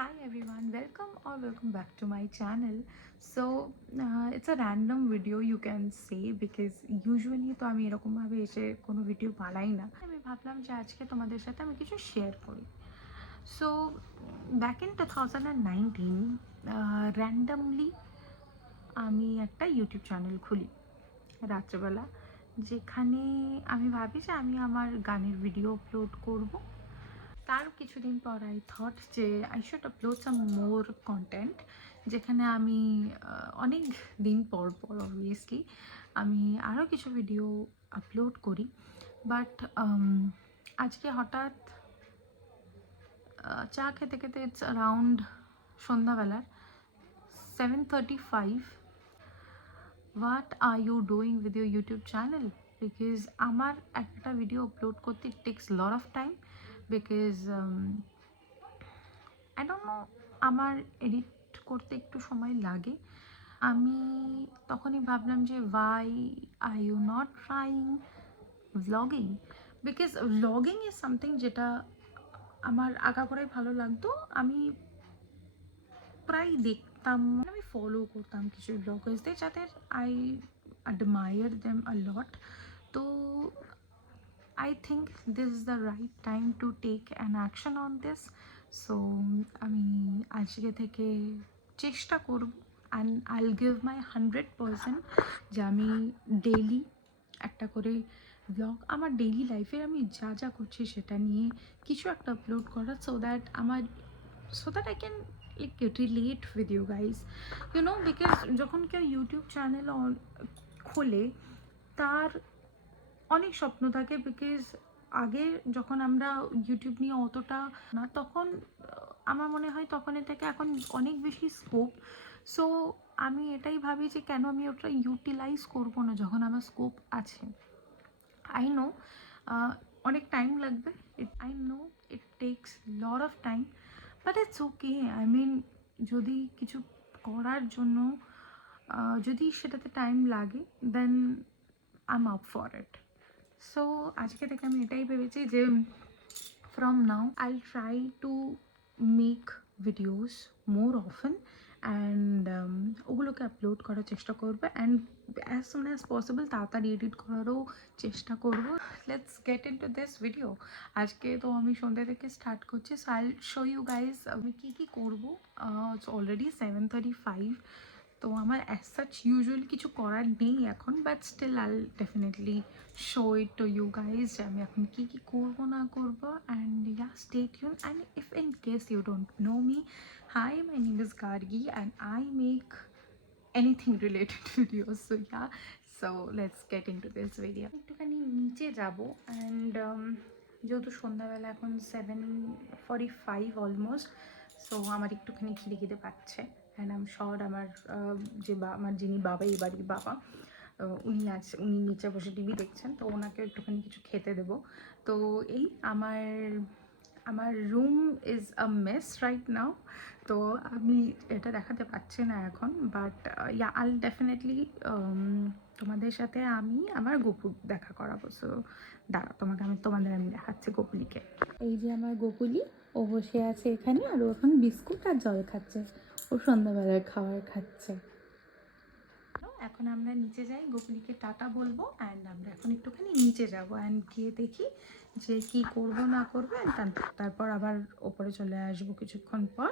Hi everyone, welcome back to my channel. So it's a random video you can say because usually তো আমি এরকম ভাবে এসে কোনো ভিডিও বানাই না। আমি ভাবলাম যে আজকে তোমাদের সাথে আমি কিছু শেয়ার করি। So back in 2019 randomly আমি একটা ইউটিউব চ্যানেল খুলি রাত্রেবেলা, যেখানে আমি ভাবি যে আমি আমার গানের ভিডিও আপলোড করব। তার কিছুদিন পর আই থট যে I should upload some more content, যেখানে আমি অনেক দিন পর অবভিয়াসলি আমি আরও কিছু ভিডিও আপলোড করি। বাট আজকে হঠাৎ চা খেতে খেতে ইটস অ্যারাউন্ড সন্ধ্যাবেলার 7:35, what are you doing with your YouTube channel? Because আমার একটা ভিডিও আপলোড করতে it takes lot of time, because I don't know, আমার এডিট করতে একটু সময় লাগে। আমি তখনই ভাবলাম যে why are you not trying vlogging, because vlogging is something যেটা আমার আগাগোড়াই ভালো লাগতো। আমি প্রায় দেখতাম, আমি ফলো করতাম কিছু ব্লগার্সদের যাদের আই অ্যাডমায়ার দেম আ লট। তো I think this is the right time to take an action on this. So আমি আজকে থেকে চেষ্টা করব অ্যান্ড I'll give my 100% যে আমি ডেইলি একটা করে ব্লগ আমার ডেইলি লাইফের আমি যা যা করছি সেটা নিয়ে কিছু একটা আপলোড করার, so that I can like relate with you guys, you know, because যখন কেউ ইউটিউব চ্যানেল খোলে তার অনেক স্বপ্ন থাকে। বিকজ আগে যখন আমরা ইউটিউব নিয়ে অতটা না, তখন আমার মনে হয় তখন এ থেকে এখন অনেক বেশি স্কোপ। সো আমি এটাই ভাবি যে কেন আমি ওটা ইউটিলাইজ করবো না যখন আমার স্কোপ আছে। আই নো অনেক টাইম লাগবে, I know it takes lot of time, but it's okay. I mean যদি কিছু করার জন্য যদি সেটাতে টাইম লাগে then I am up for it. So আজকে থেকে আমি এটাই ভেবেছি যে from now I'll try to make videos more often and ওগুলোকে আপলোড করার চেষ্টা করবো and as soon as possible তাড়াতাড়ি এডিট করারও চেষ্টা করব। Let's get into this video. আজকে তো আমি সন্ধ্যা থেকে স্টার্ট করছি, সো আইল শো ইউ গাইজ আমি কী করবো। ইটস অলরেডি 7:35, তো আমার অ্যাজ সাচ ইউজুয়ালি কিছু করার নেই এখন, but still I'll definitely show it to you guys যে আমি এখন কী করবো না করবো। And yeah, stay tune. And if in case you don't know me, hi, my name is Gargi and I make anything related videos. So yeah, so let's get into this video. একটুখানি নিচে যাব and যেহেতু সন্ধ্যাবেলা এখন 7:45 almost, so আমার একটুখানি খিদে পাচ্ছে অ্যান্ড আম শিওর আমার আমার যিনি বাবা, এই বাড়ির বাবা, উনি নিচে বসে টিভি দেখছেন, তো ওনাকে একটুখানি কিছু খেতে দেবো। তো এই আমার room is a mace right now, তো আমি এটা দেখাতে পারছি না এখন, বাট ইয়া আইল ডেফিনেটলি তোমাদের সাথে আমি আমার গোপুর দেখা করাবো। সো দাঁড়া, তোমাদের আমি দেখাচ্ছি গোপুলিকে। এই যে আমার গোপুলি, ও বসে আছে এখানে আর ও এখন বিস্কুট আর জল খাচ্ছে, ও সন্ধ্যাবেলার খাবার খাচ্ছে। এখন আমরা নিচে যাই, গোপুলিকে টাটা বলবো অ্যান্ড আমরা এখন একটুখানি নিচে যাবো অ্যান্ড গিয়ে দেখি যে কি করব না করবো, অ্যান্ড তারপর আবার ওপরে চলে আসবো কিছুক্ষণ পর।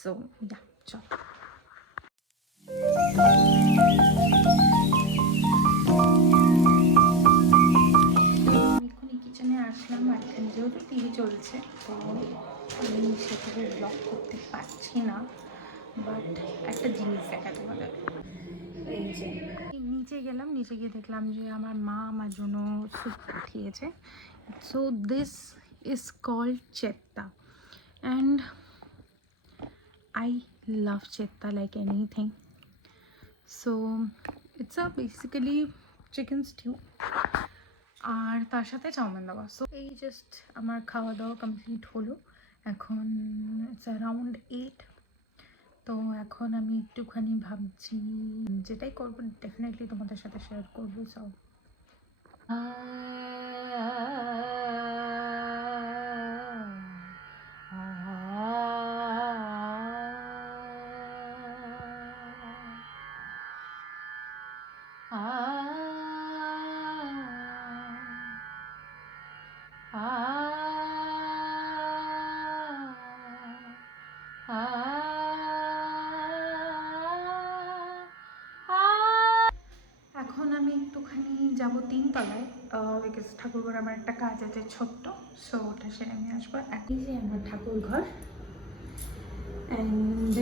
সো যা, চল। এক্ষুনি কিচেনে আসলাম আর এখানে যেহেতু টিভি চলছে তো আমি সেটাকে ব্লগ করতে পারছি না, বাট একটা জিনিস দেখা তোমাদের। এই যে নিচে গেলাম, নিচে গিয়ে দেখলাম যে আমার মা আমার জন্য স্যুপ পাঠিয়েছে। সো দিস ইজ কল্ড চেত্তা অ্যান্ড আই লাভ চেত্তা like anything. So it's a basically chicken stew আর তার সাথে চাউমিন দেওয়া। সো এই জাস্ট আমার খাওয়া দাওয়া কমপ্লিট হলো, এখন ইটস অ্যারাউন্ড 8। তো এখন আমি একটুখানি ভাবছি যেটাই করবো ডেফিনেটলি তোমাদের সাথে শেয়ার করবো। সব এখন আমি একটুখানি যাবো 3 তলায়, বিকজ ঠাকুরঘর আমার একটা কাজ আছে ছোট্ট, সো ওটা সেরে আমি আসবো। একই যে আমার ঠাকুর ঘর, অ্যান্ড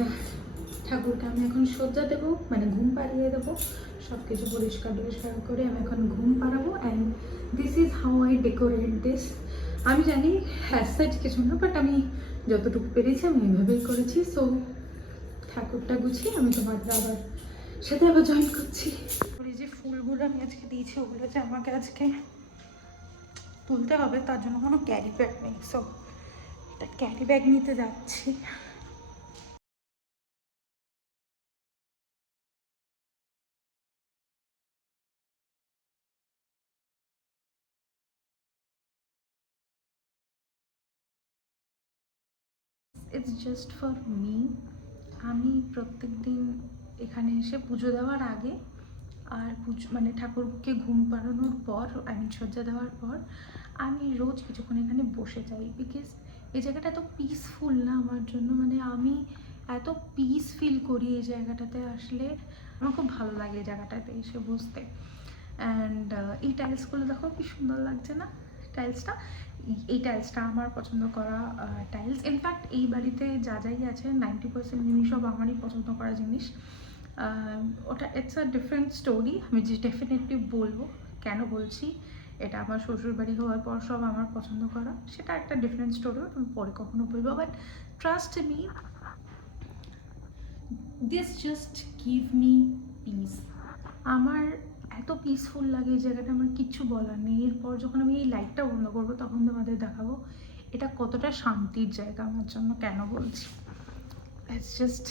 ঠাকুরকে আমি এখন সজ্জা দেবো, মানে ঘুম পাড়িয়ে দেবো, সব কিছু পরিষ্কার টরিষ্কার করে আমি এখন ঘুম পাড়াবো। And this is how I decorate this. আমি জানি হ্যাজ কিছু না, বাট আমি যতটুকু পেরেছি আমি এভাবেই করেছি। সো ঠাকুরটা গুছিয়ে আমি তোমাদের আবার সাথে আবার জয়েন করছি। এই যে ফুলগুলো আমি আজকে দিয়েছি, ওগুলো যে আমাকে আজকে তুলতে হবে, তার জন্য কোনো ক্যারি ব্যাগ নেই। সো একটা ক্যারি ব্যাগ নিতে যাচ্ছি। It's just for me. আমি প্রত্যেক দিন এখানে এসে পুজো দেওয়ার আগে আর পুজো মানে ঠাকুরকে ঘুম পাড়ানোর পর, আমি সজ্জা দেওয়ার পর আমি রোজ কিছুক্ষণ এখানে বসে যাই, বিকজ এই জায়গাটা এত পিসফুল না আমার জন্য, মানে আমি এত পিস ফিল করি এই জায়গাটাতে আসলে। আমার খুব ভালো লাগে এই জায়গাটাতে এসে বসতে। অ্যান্ড এই টাইলসগুলো দেখো কি সুন্দর লাগছে না টাইলসটা। এই টাইলসটা আমার পছন্দ করা টাইলস। ইনফ্যাক্ট এই বাড়িতে যা যাই আছে 90% জিনিস সব আমারই পছন্দ করা জিনিস। ওটা ইটস আ ডিফারেন্ট স্টোরি, আমি যে ডেফিনেটলি বলবো কেন বলছি। এটা আমার শ্বশুরবাড়ি হওয়ার পর সব আমার পছন্দ করা, সেটা একটা ডিফারেন্ট স্টোরি, আমি পরে কখনো বলবো। But trust me, this just give me piece. আমার এত পিসফুল লাগে এই জায়গাটা, আমার কিচ্ছু বলার নেই। এরপর যখন আমি এই লাইটটা বন্ধ করবো তখন তোমাদের দেখাবো এটা কতটা শান্তির জায়গা আমার জন্য। কেন বলছি, ইটস জাস্ট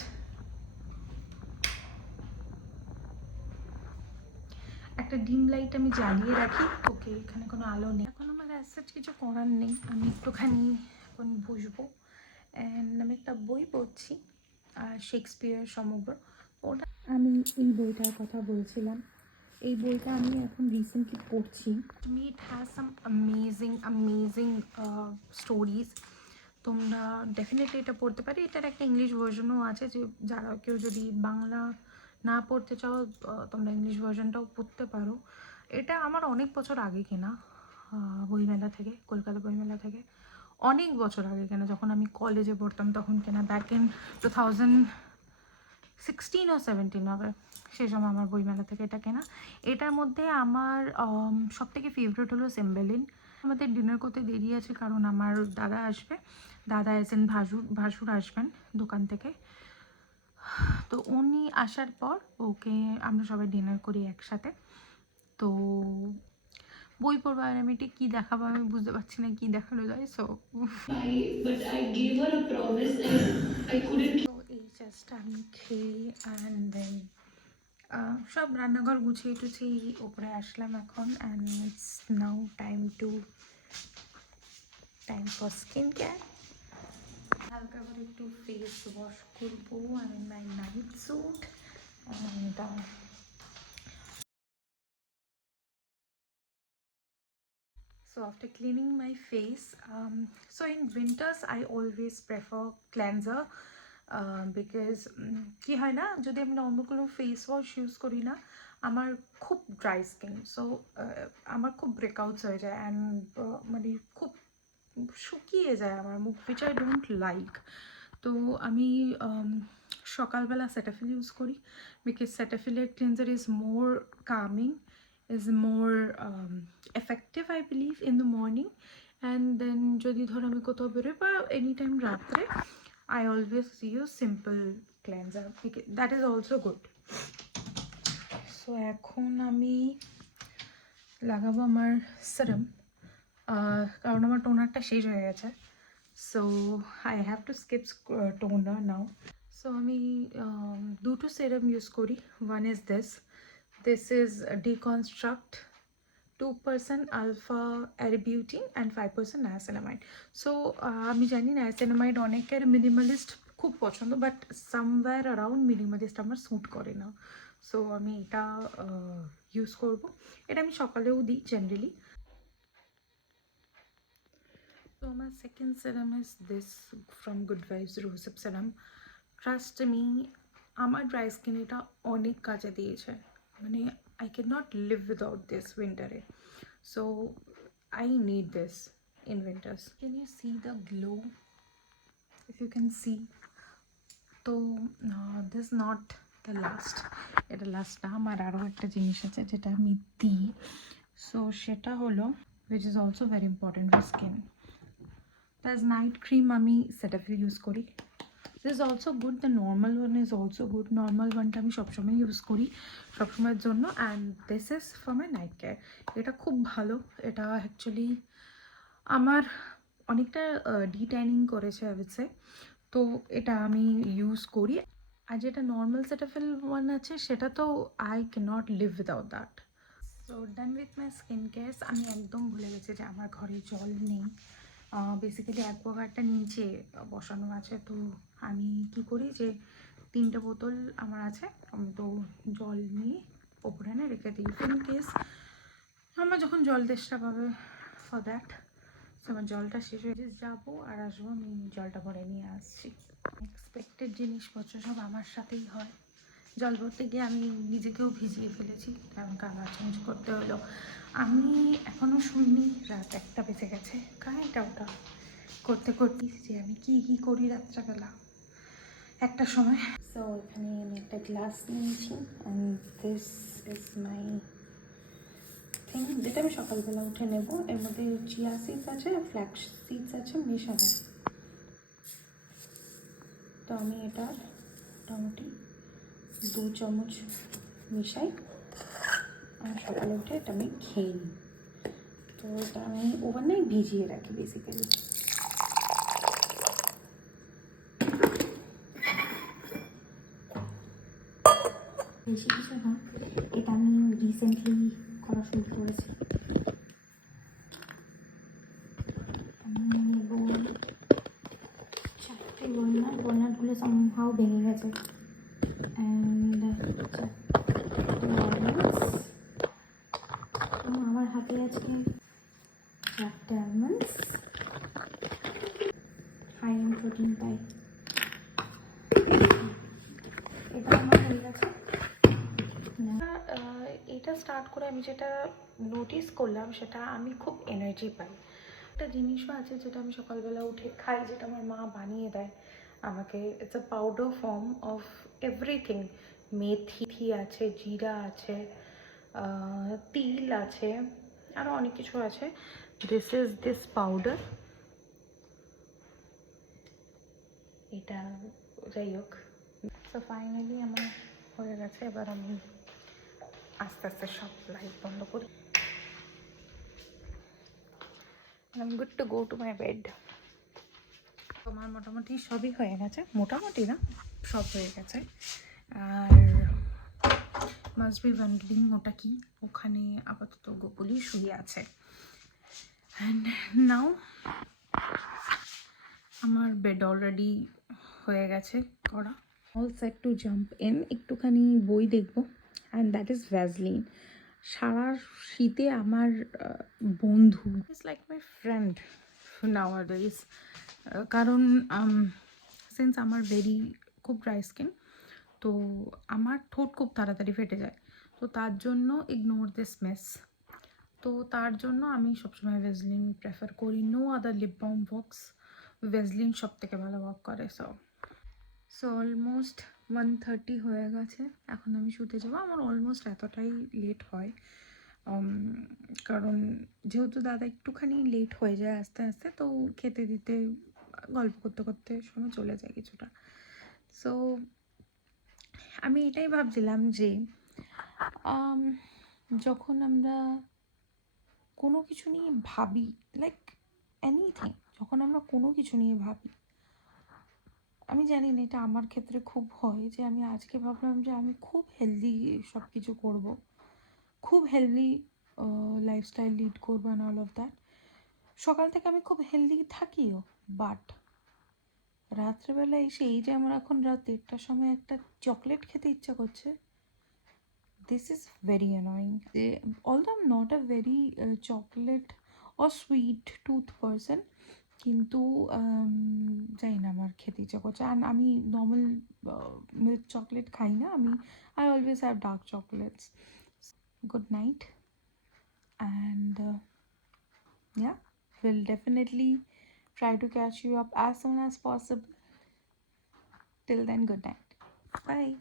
একটা ডিম লাইট আমি জ্বালিয়ে রাখি। ওকে, এখানে কোনো আলো নেই এখন, আমার অ্যাজ কিছু করার নেই। আমি একটুখানি এখন বসবো। অ্যান্ড আমি একটা বই পড়ছি, শেক্সপিয়ার সমগ্র। ওটা আমি এই বইটার কথা বলছিলাম, এই বইটা আমি এখন রিসেন্টলি পড়ছি। Me it has some amazing stories. তোমরা ডেফিনেটলি এটা পড়তে পারি। এটার একটা ইংলিশ ভার্জনও আছে, যে যারা কেউ যদি বাংলা না পড়তে চাও তোমরা ইংলিশ ভার্জনটাও পড়তে পারো। এটা আমার অনেক বছর আগে কেনা, বইমেলা থেকে, কলকাতা বইমেলা থেকে অনেক বছর আগে কেনা, যখন আমি কলেজে পড়তাম তখন কেনা, ব্যাক ইন 2016 or 17 হবে, সেই সময় আমার বইমেলা থেকে এটা কেনা। এটার মধ্যে আমার সবথেকে ফেভারিট হলো সিম্বেলিন। আমাদের ডিনার করতে দেরি আছে, কারণ আমার দাদা আসবে, দাদা এসেন ভাসুর আসবেন দোকান থেকে। তো উনি আসার পর ওকে আমরা সবাই ডিনার করি একসাথে। তো বই পড়বো, আর আমি ঠিক কী দেখাবো আমি বুঝতে পারছি না কী দেখানো যায়। সো তো এই জাস্ট আমি খেয়ে অ্যান্ড দেন সব রান্নাঘর গুছিয়ে টুছিয়ে ওপরে আসলাম এখন। And it's now time for skin care. হালকা করে একটু ফেস ওয়াশ করবো, আমি my night suit. And so after cleaning my face, so in winters I always prefer cleanser, because কী হয় না, যদি আমি অন্য কোনো ফেস ওয়াশ ইউজ করি না, আমার খুব ড্রাই স্কিন। সো আমার খুব ব্রেকআউটস হয়ে যায়, অ্যান্ড মানে খুব শুকিয়ে যায় আমার মুখ, which I don't like. তো আমি সকালবেলা সেটাফিল ইউজ করি, বিকজ সেটাফিলের cleanser is more coming, is more effective I believe in the morning. And then যদি ধর আমি কোথাও বেরোই বা এনি টাইম রাত্রে, I always use simple cleanser, that is also good. So এখন আমি লাগাবো আমার সেরাম, কারণ আমার টোনারটা শেষ হয়ে গেছে। So I have to skip toner now. So আমি দুটো সেরাম ইউজ করি। One is this is Deconstruct 2% alpha arbutin and 5% niacinamide. So আমি জানি niacinamide অনেকের মিনিমালিস্ট খুব পছন্দ, বাট সামওয়্যার অ্যারাউন্ড মিনিমালিস্ট আমার স্যুট করে না। সো আমি এটা ইউজ করব। এটা আমি সকালেও দিই generally. So my second serum is this from Good Vibes Rosehip serum. Trust me, আমার ড্রাই স্কিন এটা অনেক কাজে দিয়েছে, মানে I cannot live without this winter. So I need this in winters. Can you see the glow? If you can see, তো this not the last, এটা last না, আমার আরও একটা জিনিস আছে যেটা আমি দিই। সো সেটা হলো which is also very important for skin. There's night cream আমি সেটাফিল ইউজ করি। This is also good, the normal one is also good. Normal ওয়ানটা আমি সবসময় ইউজ করি সবসময়ের জন্য, and this is for my night care. এটা খুব ভালো, এটা অ্যাকচুয়ালি আমার অনেকটা ডিট্যানিং করেছে আই উইড সে, তো এটা আমি ইউজ করি। আর যেটা নর্মাল সেটাফিল ওয়ান আছে সেটা তো I can not live without that. So done with my skin cares. আমি একদম ভুলে গেছি যে আমার ঘরে জল নেই, বেসিক্যালি অ্যাকোয়াগার্ডটা নিচে বসানো আছে, তো আমি কী করি যে 3টে বোতল আমার আছে, আমি তো জল নিয়ে ওপরে এনে রেখে দিই ইন কেস আমার যখন জল তেষ্টা পাবে ফর দ্যাট। সো আমার জলটা শেষ হয়ে যাবো আর আসবো, আমি জলটা ভরে নিয়ে আসছি। এক্সপেক্টেড জিনিসপত্র সব আমার সাথেই হয়। জল ভরতে গিয়ে আমি নিজেকেও ভিজিয়ে ফেলেছি, কারণ কালার চেঞ্জ করতে হলো। আমি এখনও শুনিনি, রাত 1টা বেজে গেছে, কারেন্ট ওটা করতে করতে যে আমি কী কী করি রাত্রাবেলা 1টার সময়। সো এখানে আমি একটা গ্লাস নিয়েছি, and this is my thing, যেটা আমি সকালবেলা উঠে নেব। এর মধ্যে চিয়া সিডস আছে আর ফ্ল্যাক্স সিডস আছে মেশানো। তো আমি এটার মোটামুটি 2 চামচ মিশাই, আর সকালে উঠে এটা আমি খেয়ে নিই। তো এটা আমি ওভারনাইট ভিজিয়ে রাখি বেসিক্যালি। বেশি কিছু না, এটা আমি রিসেন্টলি করা শুরু করেছি। আমি নেব 4টে গোলনাটগুলো সামহাও ভেঙে গেছে, অ্যান্ড আমার হাতে আজকে 4টে আলমন্ডস, হাই ইন প্রোটিন পাই। এটা আমার হয়ে গেছে। এটা স্টার্ট করে আমি যেটা নোটিস করলাম সেটা আমি খুব এনার্জি পাই। একটা জিনিসও আছে যেটা আমি সকালবেলা উঠে খাই, যেটা আমার মা বানিয়ে দেয় আমাকে। It's a powder form of everything. মেথি আছে, জিরা আছে, তিল আছে, আরও অনেক কিছু আছে। This is this powder. এটা যাই হোক, সো ফাইনালি আমার হয়ে গেছে। এবার আমি আস্তে আস্তে সব লাইট বন্ধ করি। I'm good to go to my bed. তোমার মোটামুটি সবই হয়ে গেছে, মোটামুটি না, সব হয়ে গেছে। আর মাস্ট বি ওয়ান্ডারিং ওটা কি, ওখানে আপাতত গোকুলি শুয়ে আছে। অ্যান্ড নাও আমার বেড অলরেডি হয়ে গেছে করা। All set to jump in. একটুখানি বই দেখবো, অ্যান্ড দ্যাট ইজ ভ্যাজলিন। সারা শীতে আমার বন্ধু, ইজ লাইক মাই ফ্রেন্ড নাওয়াডেজ। কারণ সিন্স আমার খুব ড্রাই স্কিন, তো আমার ঠোঁট খুব তাড়াতাড়ি ফেটে যায়, তো তার জন্য ইগনোর দিস মেস। তো তার জন্য আমি সবসময় ভেজলিন প্রেফার করি। No other lip balm works, Vaseline সব থেকে ভালো ওয়ার্ক করে। সো অলমোস্ট 1:30 হয়ে গেছে, এখন আমি শুতে যাবো। আমার অলমোস্ট এতটাই লেট হয়, কারণ যেহেতু দাদা একটুখানি লেট হয়ে যায় আস্তে আস্তে, তো খেতে দিতে গল্প করতে করতে সময় চলে যায় কিছুটা। সো আমি এটাই ভাবছিলাম যে যখন আমরা কোনো কিছু নিয়ে ভাবি, লাইক এনিথিং, যখন আমরা কোনো কিছু নিয়ে ভাবি, আমি জানি না এটা আমার ক্ষেত্রে খুব হয় যে আমি আজকে ভাবলাম যে আমি খুব হেলদি সব কিছু করবো, খুব হেলদি লাইফস্টাইল লিড করবো অ্যান্ড অল অফ দ্যাট। সকাল থেকে আমি খুব হেলদি থাকিও, বাট রাত্রেবেলা এসে এই যে আমার এখন রাত 1টার সময় একটা চকলেট খেতে ইচ্ছা করছে, this is very annoying. Although I'm not a very chocolate or sweet tooth person, কিন্তু জানি না আমার খেতে ইচ্ছা করছে। আর আমি নর্মাল মিল্ক চকলেট খাই না, আমি I always have dark chocolates. Good night, and yeah, we'll definitely try to catch you up as soon as possible. Till then, good night. Bye.